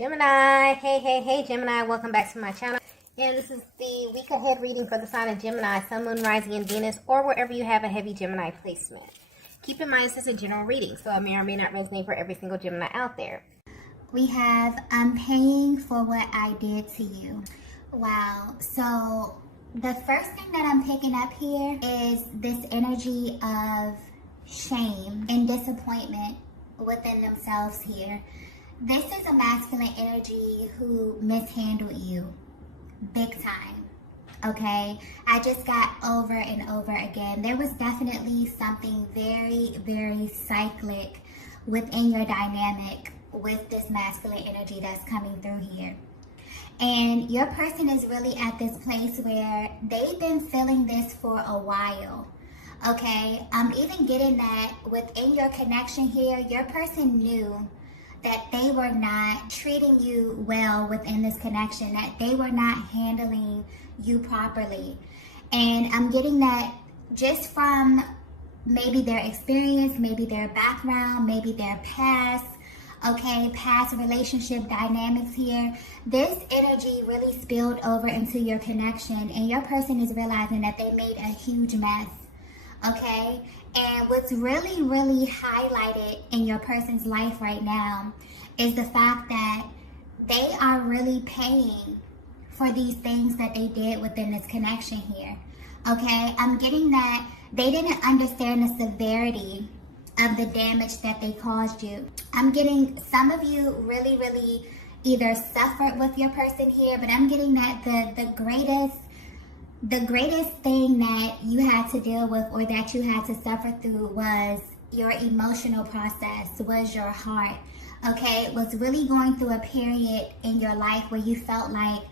Gemini, hey Gemini, welcome back to my channel. And this is the week ahead reading for the sign of Gemini, Sun, Moon, Rising, and Venus, or wherever you have a heavy Gemini placement. Keep in mind this is a general reading, so it may or may not resonate for every single Gemini out there. We have, I'm paying for what I did to you. Wow, so the first thing that I'm picking up here is this energy of shame and disappointment within themselves here. This is a masculine energy who mishandled you big time, okay? I just got over and over again. There was definitely something very, very cyclic within your dynamic with this masculine energy that's coming through here. And your person is really at this place where they've been feeling this for a while, okay? I'm even getting that within your connection here, your person knew that they were not treating you well within this connection, that they were not handling you properly. And I'm getting that just from maybe their experience, maybe their background, maybe their past, okay, past relationship dynamics here. This energy really spilled over into your connection, and your person is realizing that they made a huge mess, okay? And what's really, really highlighted in your person's life right now is the fact that they are really paying for these things that they did within this connection here, okay? I'm getting that they didn't understand the severity of the damage that they caused you. I'm getting some of you really, really either suffered with your person here, but I'm getting that the greatest thing that you had to deal with or that you had to suffer through was your emotional process, was your heart, okay? Was really going through a period in your life where you felt like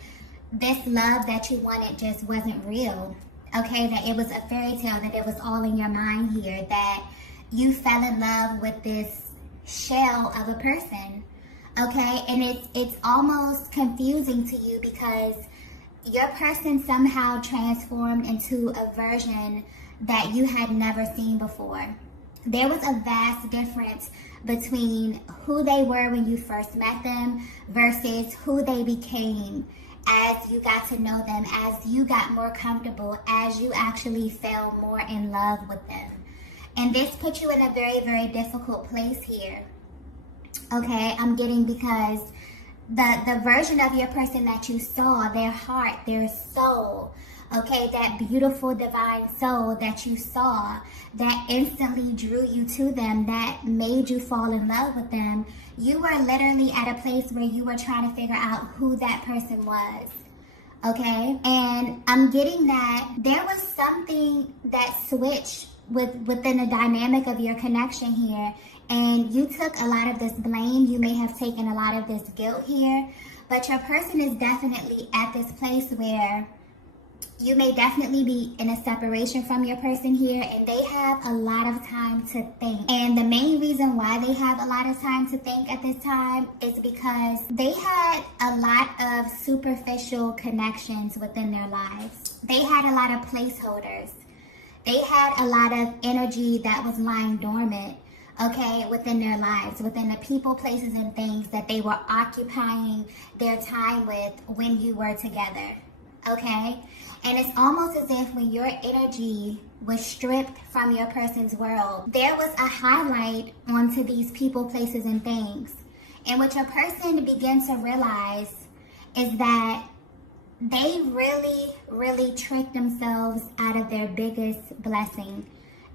this love that you wanted just wasn't real, okay? That it was a fairy tale, that it was all in your mind here, that you fell in love with this shell of a person, okay? And it's almost confusing to you because your person somehow transformed into a version that you had never seen before. There was a vast difference between who they were when you first met them versus who they became as you got to know them, as you got more comfortable, as you actually fell more in love with them. And this put you in a very, very difficult place here, okay? I'm getting because the version of your person that you saw, their heart, their soul, okay, that beautiful divine soul that you saw, that instantly drew you to them, that made you fall in love with them, you were literally at a place where you were trying to figure out who that person was, okay? And I'm getting that there was something that switched within the dynamic of your connection here, and you took a lot of this blame. You may have taken a lot of this guilt here, but your person is definitely at this place where you may definitely be in a separation from your person here, and they have a lot of time to think. And the main reason why they have a lot of time to think at this time is because they had a lot of superficial connections within their lives. They had a lot of placeholders. They had a lot of energy that was lying dormant, okay, within their lives, within the people, places, and things that they were occupying their time with when you were together, okay? And it's almost as if when your energy was stripped from your person's world, there was a highlight onto these people, places, and things. And what your person began to realize is that they really, really tricked themselves out of their biggest blessing.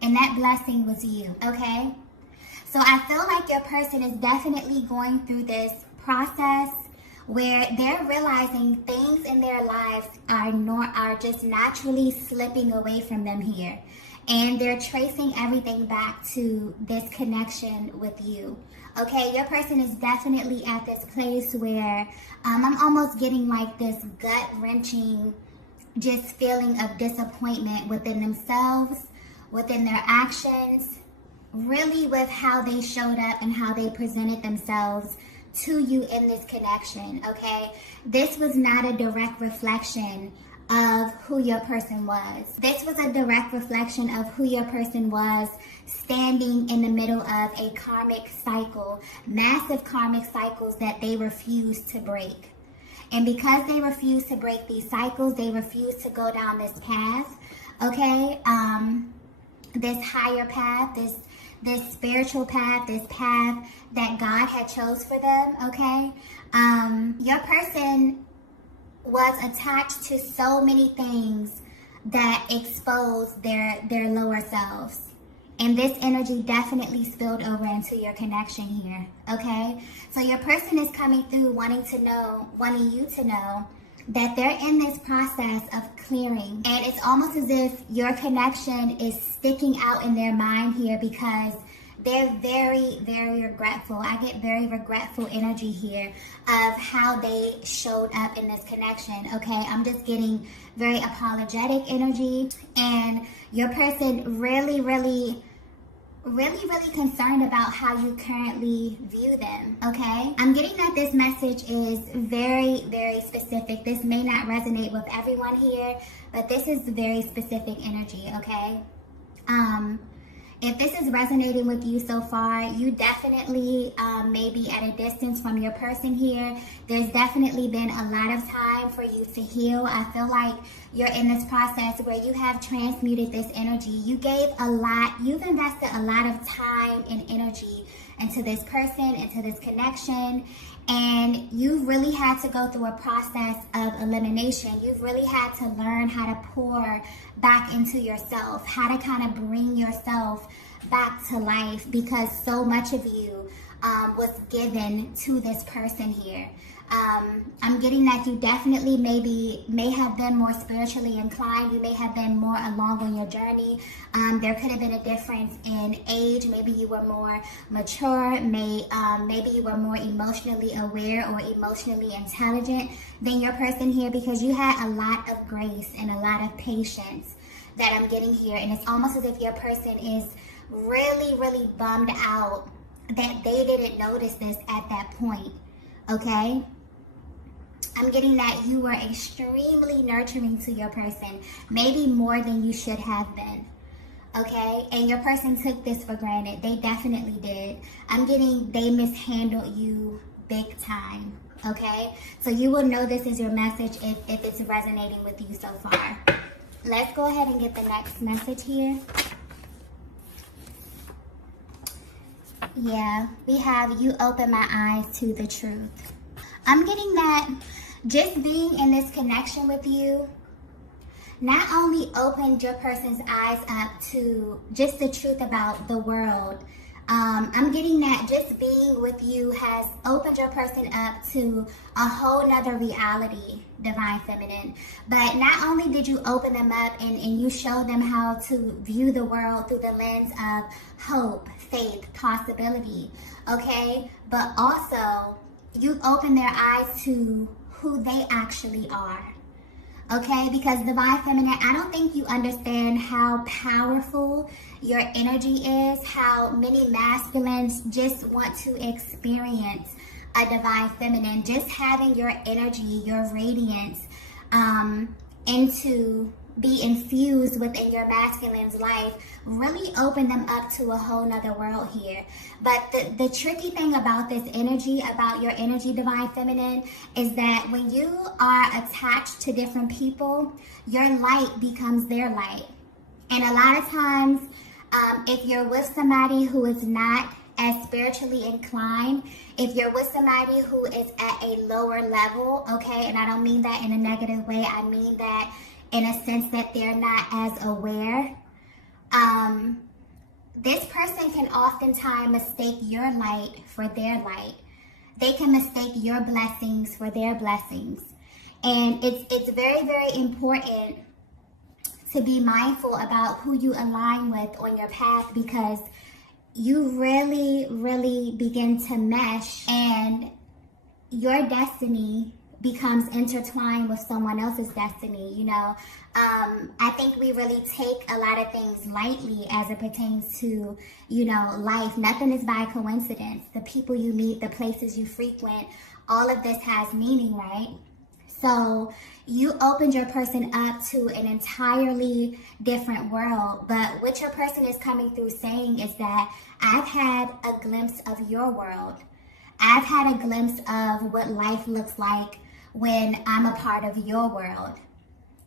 And that blessing was you, okay? So I feel like your person is definitely going through this process where they're realizing things in their lives are just naturally slipping away from them here. And they're tracing everything back to this connection with you. Okay, your person is definitely at this place where I'm almost getting like this gut-wrenching just feeling of disappointment within themselves, within their actions, really with how they showed up and how they presented themselves to you in this connection, okay? This was not a direct reflection of who your person was. This was a direct reflection of who your person was, standing in the middle of a karmic cycle, massive karmic cycles that they refused to break. And because they refused to break these cycles, they refused to go down this path, okay? This higher path, this spiritual path, this path that God had chose for them, okay? Your person was attached to so many things that exposed their lower selves. And this energy definitely spilled over into your connection here, okay? So your person is coming through wanting you to know that they're in this process of clearing. And it's almost as if your connection is sticking out in their mind here because they're very, very regretful. I get very regretful energy here of how they showed up in this connection, okay? I'm just getting very apologetic energy, and your person really concerned about how you currently view them, okay? I'm getting that this message is very, very specific. This may not resonate with everyone here, but this is very specific energy, okay? If this is resonating with you so far, you definitely may be at a distance from your person here. There's definitely been a lot of time for you to heal. I feel like you're in this process where you have transmuted this energy. You gave a lot, you've invested a lot of time and energy into this person, into this connection, and you really had to go through a process of elimination. You've really had to learn how to pour back into yourself, how to kind of bring yourself back to life, because so much of you was given to this person here. I'm getting that you definitely may have been more spiritually inclined. You may have been more along on your journey. There could have been a difference in age. Maybe you were more mature. Maybe you were more emotionally aware or emotionally intelligent than your person here, because you had a lot of grace and a lot of patience that I'm getting here. And it's almost as if your person is really bummed out that they didn't notice this at that point, okay? I'm getting that you were extremely nurturing to your person, maybe more than you should have been, okay? And your person took this for granted. They definitely did. I'm getting they mishandled you big time, okay? So you will know this is your message if it's resonating with you so far. Let's go ahead and get the next message here. Yeah, we have you open my eyes to the truth. I'm getting that just being in this connection with you not only opened your person's eyes up to just the truth about the world. I'm getting that just being with you has opened your person up to a whole nother reality, Divine Feminine. But not only did you open them up and you show them how to view the world through the lens of hope, faith, possibility, okay? But also, you've opened their eyes to who they actually are. Okay, because Divine Feminine, I don't think you understand how powerful your energy is, how many masculines just want to experience a Divine Feminine. Just having your energy, your radiance, be infused within your masculine's life really open them up to a whole nother world here. But the tricky thing about this energy, about your energy, Divine Feminine, is that when you are attached to different people, your light becomes their light. And a lot of times, if you're with somebody who is not as spiritually inclined, if you're with somebody who is at a lower level, okay, and I don't mean that in a negative way, I mean that in a sense that they're not as aware, this person can oftentimes mistake your light for their light. They can mistake your blessings for their blessings. And it's very, very important to be mindful about who you align with on your path, because you really begin to mesh and your destiny becomes intertwined with someone else's destiny, you know. I think we really take a lot of things lightly as it pertains to, you know, life. Nothing is by coincidence. The people you meet, the places you frequent, all of this has meaning, right? So you opened your person up to an entirely different world. But what your person is coming through saying is that I've had a glimpse of your world. I've had a glimpse of what life looks like when I'm a part of your world.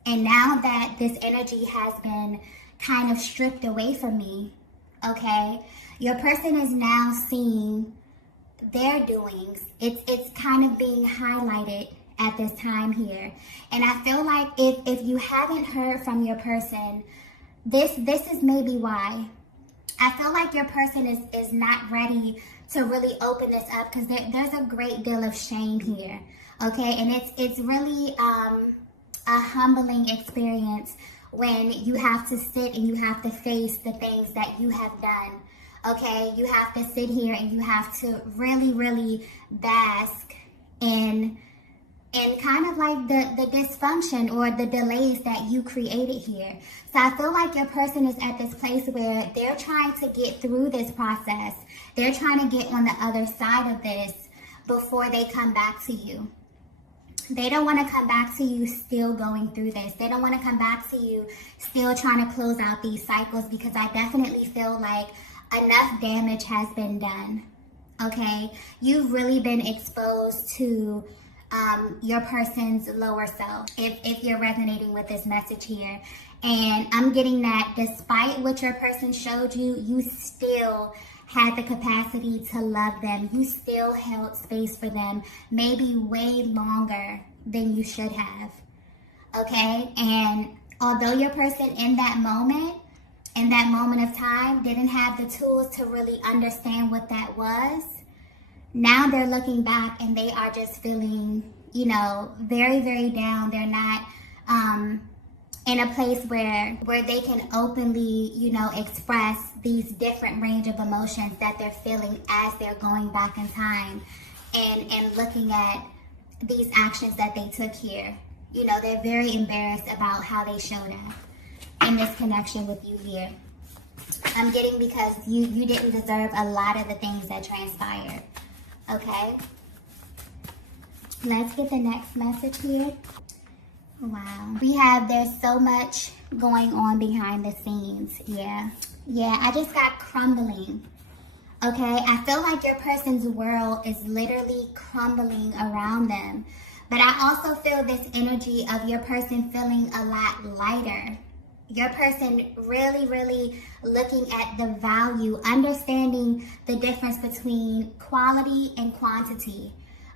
And now that this energy has been kind of stripped away from me, okay, your person is now seeing their doings. It's kind of being highlighted at this time here. And I feel like if you haven't heard from your person, this is maybe why. I feel like your person is not ready to really open this up, because there's a great deal of shame here, okay? And it's really a humbling experience when you have to sit and you have to face the things that you have done, okay? You have to sit here and you have to really, really bask in kind of like the dysfunction or the delays that you created here. So I feel like your person is at this place where they're trying to get through this process. They're trying to get on the other side of this before they come back to you. They don't want to come back to you still going through this. They don't want to come back to you still trying to close out these cycles, because I definitely feel like enough damage has been done, okay? You've really been exposed to your person's lower self, if you're resonating with this message here. And I'm getting that despite what your person showed you, you still had the capacity to love them. You still held space for them, maybe way longer than you should have, okay? And although your person in that moment of time, didn't have the tools to really understand what that was, now they're looking back and they are just feeling, very, very down. They're not in a place where they can openly, express these different range of emotions that they're feeling as they're going back in time and looking at these actions that they took here. They're very embarrassed about how they showed up in this connection with you here. I'm getting because you didn't deserve a lot of the things that transpired. Okay, let's get the next message here. Wow, we have, there's so much going on behind the scenes. Yeah, I just got crumbling. Okay, I feel like your person's world is literally crumbling around them. But I also feel this energy of your person feeling a lot lighter. Your person really, really looking at the value, understanding the difference between quality and quantity.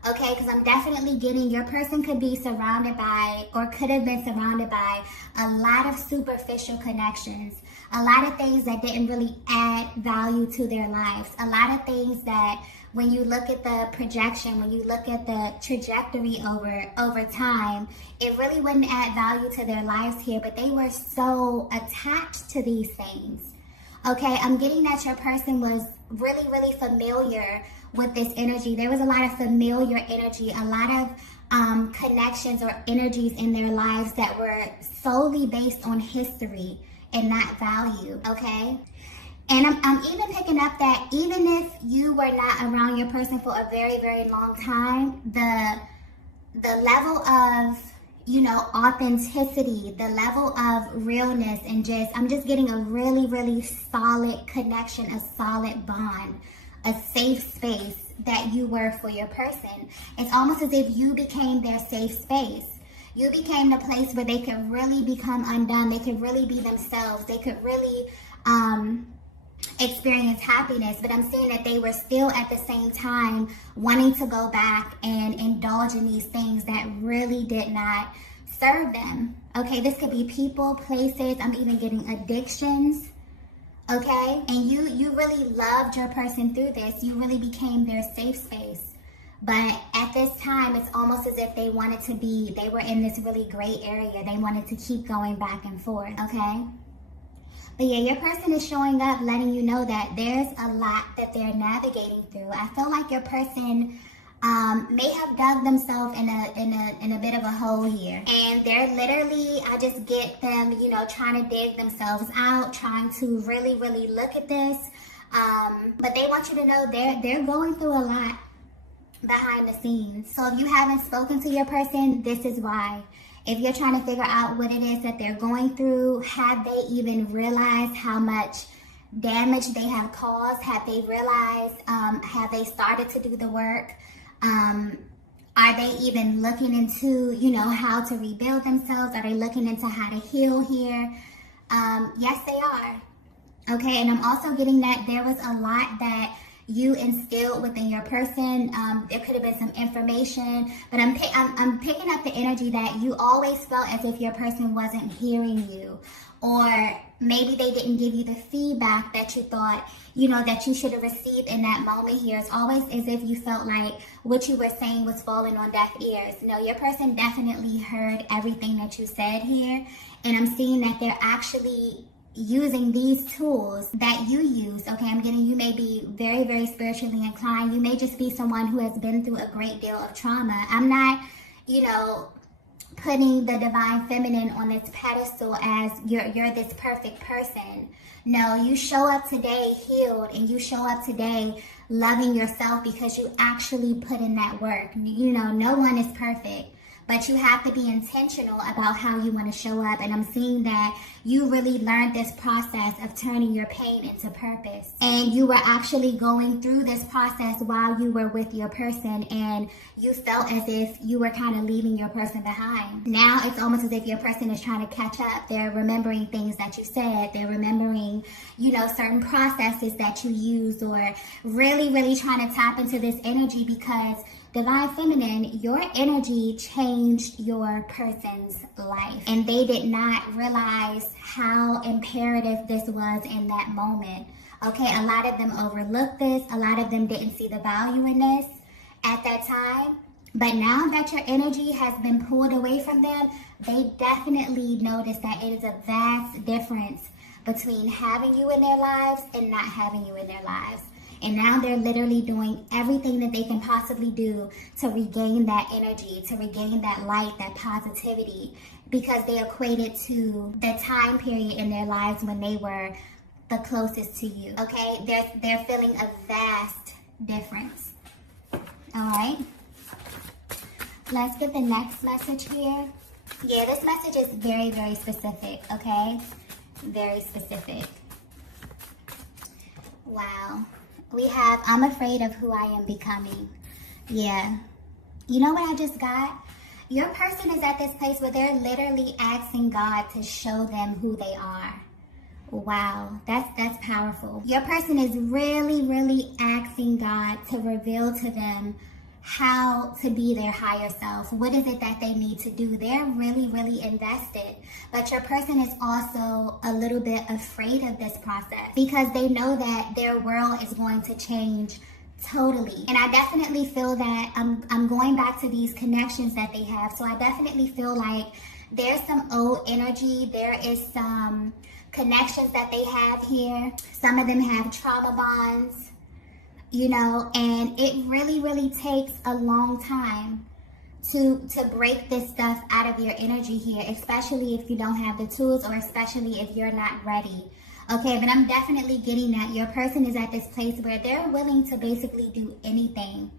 Okay, because I'm definitely getting your person could be surrounded by, or could have been surrounded by, a lot of superficial connections. A lot of things that didn't really add value to their lives. A lot of things that when you look at the projection, when you look at the trajectory over time, it really wouldn't add value to their lives here, but they were so attached to these things. Okay, I'm getting that your person was really, really familiar with this energy. There was a lot of familiar energy, a lot of connections or energies in their lives that were solely based on history and not value, okay? And I'm even picking up that even if you were not around your person for a very, very long time, the level of, authenticity, the level of realness, and I'm just getting a really, really solid connection, a solid bond, a safe space that you were for your person. It's almost as if you became their safe space. You became the place where they could really become undone. They could really be themselves. They could really experience happiness. But I'm seeing that they were still at the same time wanting to go back and indulge in these things that really did not serve them. Okay, this could be people, places. I'm even getting addictions. Okay, and you really loved your person through this. You really became their safe space. But at this time, it's almost as if they were in this really gray area. They wanted to keep going back and forth, okay? But yeah, your person is showing up, letting you know that there's a lot that they're navigating through. I feel like your person may have dug themselves in a bit of a hole here. And they're literally, I just get them, trying to dig themselves out, trying to really, really look at this. But they want you to know they're going through a lot. behind the scenes. So if you haven't spoken to your person, this is why. If you're trying to figure out what it is that they're going through, have they even realized how much damage they have caused? Have they realized, have they started to do the work? Are they even looking into, how to rebuild themselves? Are they looking into how to heal here? Yes, they are. Okay, and I'm also getting that there was a lot that you instilled within your person. There could have been some information, but I'm picking up the energy that you always felt as if your person wasn't hearing you, or maybe they didn't give you the feedback that you thought, that you should have received in that moment here. It's always as if you felt like what you were saying was falling on deaf ears. No, your person definitely heard everything that you said here, and I'm seeing that they're actually using these tools that you use. Okay, I'm getting you may be very, very spiritually inclined. You may just be someone who has been through a great deal of trauma. I'm not, putting the divine feminine on this pedestal as you're this perfect person. No, you show up today healed, and you show up today loving yourself because you actually put in that work. No one is perfect, but you have to be intentional about how you want to show up. And I'm seeing that you really learned this process of turning your pain into purpose. And you were actually going through this process while you were with your person, and you felt as if you were kind of leaving your person behind. Now it's almost as if your person is trying to catch up. They're remembering things that you said. They're remembering, certain processes that you used, or really, really trying to tap into this energy because Divine Feminine, your energy changed your person's life, and they did not realize how imperative this was in that moment. Okay, a lot of them overlooked this. A lot of them didn't see the value in this at that time. But now that your energy has been pulled away from them, they definitely notice that it is a vast difference between having you in their lives and not having you in their lives. And now they're literally doing everything that they can possibly do to regain that energy, to regain that light, that positivity, because they equate it to the time period in their lives when they were the closest to you. Okay, they're feeling a vast difference. All right, let's get the next message here. Yeah, this message is very, very specific. Okay, very specific. Wow. We have, I'm afraid of who I am becoming. Yeah. You know what I just got? Your person is at this place where they're literally asking God to show them who they are. Wow. That's powerful. Your person is really, really asking God to reveal to them how to be their higher self. What is it that they need to do? They're really, really invested. But your person is also a little bit afraid of this process because they know that their world is going to change totally. And I definitely feel that I'm going back to these connections that they have. So I definitely feel like there's some old energy. There is some connections that they have here. Some of them have trauma bonds. And it really, really takes a long time to break this stuff out of your energy here, especially if you don't have the tools, or especially if you're not ready. Okay, but I'm definitely getting that your person is at this place where they're willing to basically do anything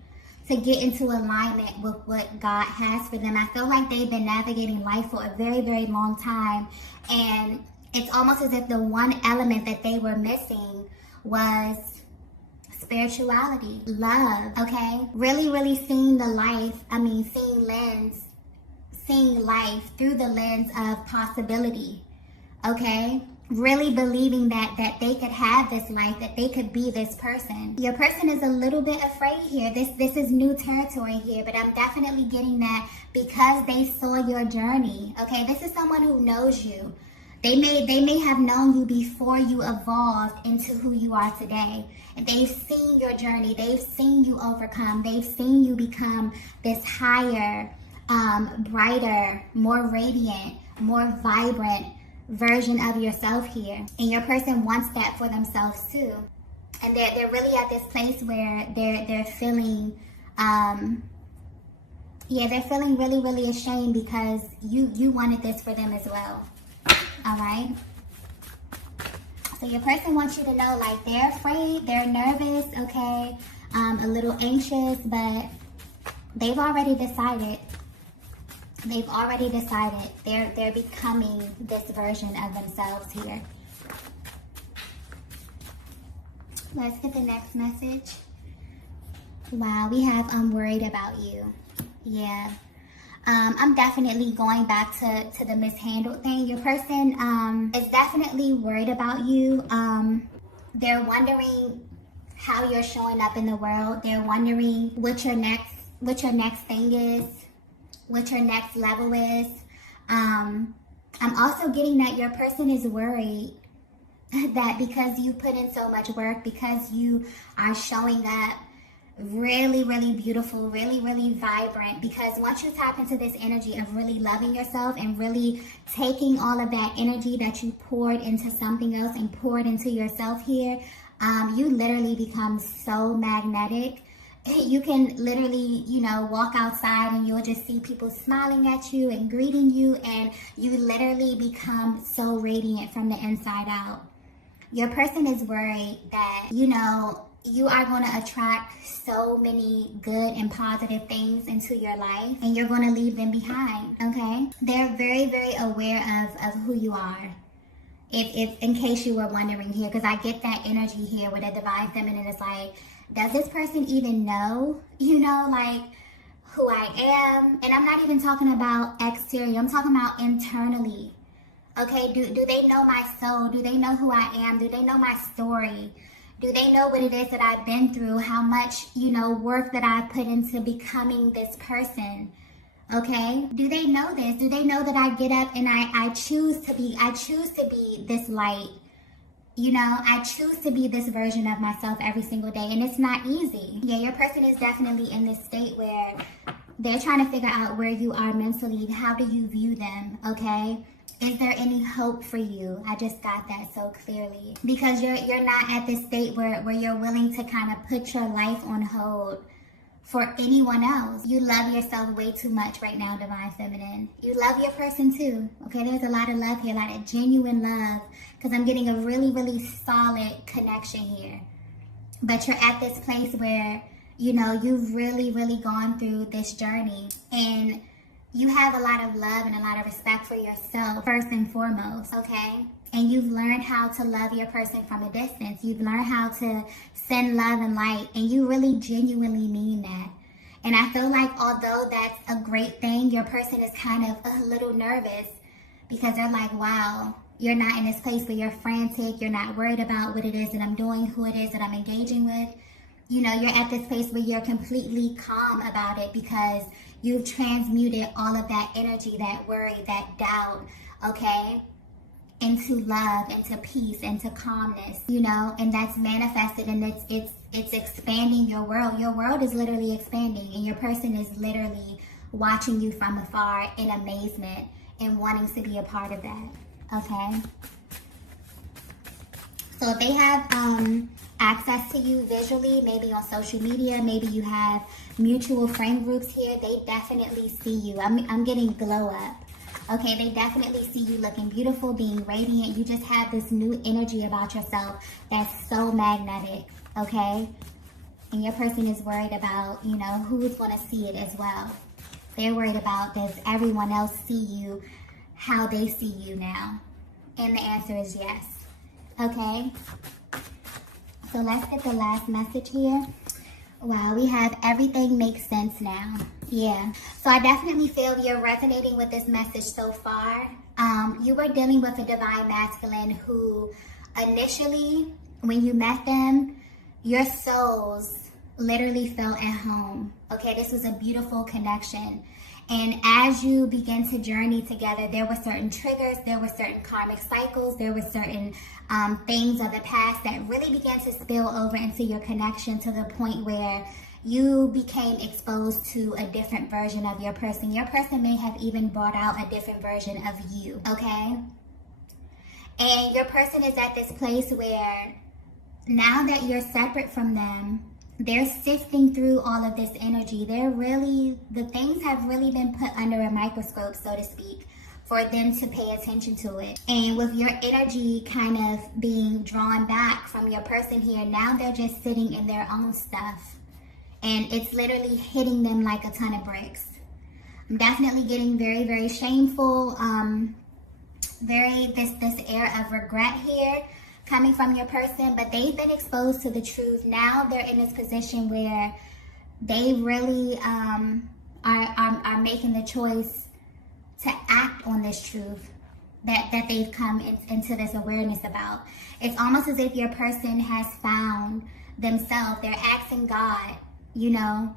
to get into alignment with what God has for them. I feel like they've been navigating life for a very, very long time, and it's almost as if the one element that they were missing was spirituality, love. Okay, really, really seeing life through the lens of possibility. Okay, really believing that they could have this life, that they could be this person. Your person is a little bit afraid here. This is new territory here, but I'm definitely getting that because they saw your journey. Okay, this is someone who knows you. They may have known you before you evolved into who you are today. And they've seen your journey. They've seen you overcome. They've seen you become this higher, brighter, more radiant, more vibrant version of yourself here. And your person wants that for themselves too. And they're really at this place where they're feeling they're feeling really, really ashamed because you wanted this for them as well. All right. So your person wants you to know, like, they're afraid, they're nervous, okay, a little anxious, but They've already decided. They've already decided. They're becoming this version of themselves here. Let's get the next message. Wow, we have I'm worried about you. Yeah. I'm definitely going back to the mishandled thing. Your person is definitely worried about you. They're wondering how you're showing up in the world. They're wondering what your next thing is, what your next level is. I'm also getting that your person is worried that because you put in so much work, because you are showing up really, really beautiful, really, really vibrant, because once you tap into this energy of really loving yourself and really taking all of that energy that you poured into something else and poured into yourself here, you literally become so magnetic. You can literally, walk outside and you'll just see people smiling at you and greeting you, and you literally become so radiant from the inside out. Your person is worried that, you are going to attract so many good and positive things into your life, and you're going to leave them behind, okay? They're very, very aware of who you are. If in case you were wondering here, because I get that energy here with a divine feminine. It's like, does this person even know, who I am? And I'm not even talking about exterior. I'm talking about internally. Okay, do they know my soul? Do they know who I am? Do they know my story? Do they know what it is that I've been through? How much, work that I've put into becoming this person? Okay? Do they know this? Do they know that I get up and I choose to be this light? I choose to be this version of myself every single day, and it's not easy. Yeah, your person is definitely in this state where they're trying to figure out where you are mentally. How do you view them? Okay? Is there any hope for you? I just got that so clearly. Because you're not at this state where you're willing to kind of put your life on hold for anyone else. You love yourself way too much right now, Divine Feminine. You love your person too. Okay, there's a lot of love here, a lot of genuine love. Because I'm getting a really, really solid connection here. But you're at this place where, you've really, really gone through this journey. And you have a lot of love and a lot of respect for yourself, first and foremost, okay? And you've learned how to love your person from a distance. You've learned how to send love and light, and you really genuinely mean that. And I feel like although that's a great thing, your person is kind of a little nervous because they're like, wow, you're not in this place where you're frantic. You're not worried about what it is that I'm doing, who it is that I'm engaging with. You're at this place where you're completely calm about it because you've transmuted all of that energy, that worry, that doubt, okay, into love, into peace, into calmness, and that's manifested, and it's expanding your world. Your world is literally expanding, and your person is literally watching you from afar in amazement and wanting to be a part of that, okay? So if they have access to you visually, maybe on social media, maybe you have mutual friend groups here, they definitely see you. I'm getting glow up. Okay, they definitely see you looking beautiful, being radiant. You just have this new energy about yourself that's so magnetic, okay? And your person is worried about, who's going to see it as well. They're worried about, does everyone else see you how they see you now? And the answer is yes. Okay? So let's get the last message here. Wow, we have everything makes sense now. Yeah. So I definitely feel you're resonating with this message so far. You were dealing with a divine masculine who initially, when you met them, your souls literally felt at home. Okay, this was a beautiful connection. And as you begin to journey together, there were certain triggers, there were certain karmic cycles, there were certain things of the past that really began to spill over into your connection to the point where you became exposed to a different version of your person. Your person may have even brought out a different version of you, okay? And your person is at this place where now that you're separate from them, they're sifting through all of this energy. The things have really been put under a microscope, so to speak, for them to pay attention to it. And with your energy kind of being drawn back from your person here, now they're just sitting in their own stuff. and it's literally hitting them like a ton of bricks. I'm definitely getting very, very shameful, this air of regret here coming from your person, but they've been exposed to the truth. Now they're in this position where they really are making the choice to act on this truth that they've come into this awareness about. It's almost as if your person has found themselves. They're asking God, you know,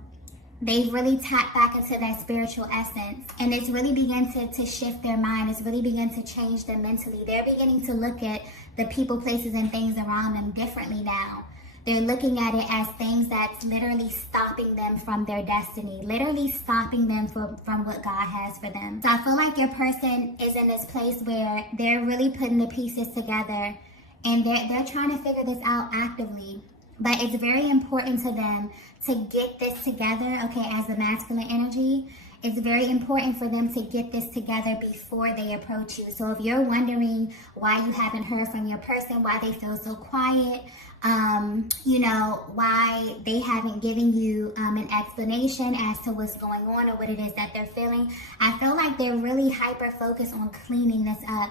they've really tapped back into that spiritual essence, and it's really begun to shift their mind. It's really begun to change them mentally. They're beginning to look at the people, places, and things around them differently now. They're looking at it as things that's literally stopping them from their destiny, literally stopping them from what God has for them. So I feel like your person is in this place where they're really putting the pieces together, and they're trying to figure this out actively. But it's very important to them to get this together, okay, as the masculine energy. It's very important for them to get this together before they approach you. So if you're wondering why you haven't heard from your person, why they feel so quiet, you know, why they haven't given you an explanation as to what's going on or what it is that they're feeling, I feel like they're really hyper focused on cleaning this up.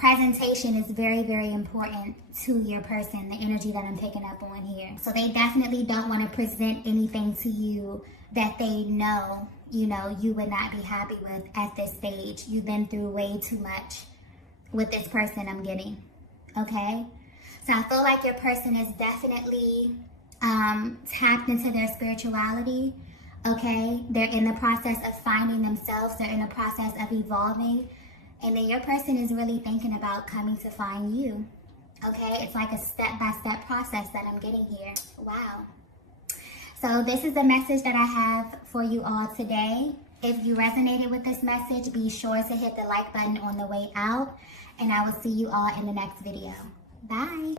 Presentation is very, very important to your person, the energy that I'm picking up on here. So they definitely don't want to present anything to you that they know, you know, you would not be happy with at this stage. You've been through way too much with this person, I'm getting, okay? So I feel like your person is definitely tapped into their spirituality, okay? They're in the process of finding themselves. They're in the process of evolving. And then your person is really thinking about coming to find you, okay? It's like a step-by-step process that I'm getting here. Wow. So this is the message that I have for you all today. If you resonated with this message, be sure to hit the like button on the way out. And I will see you all in the next video. Bye.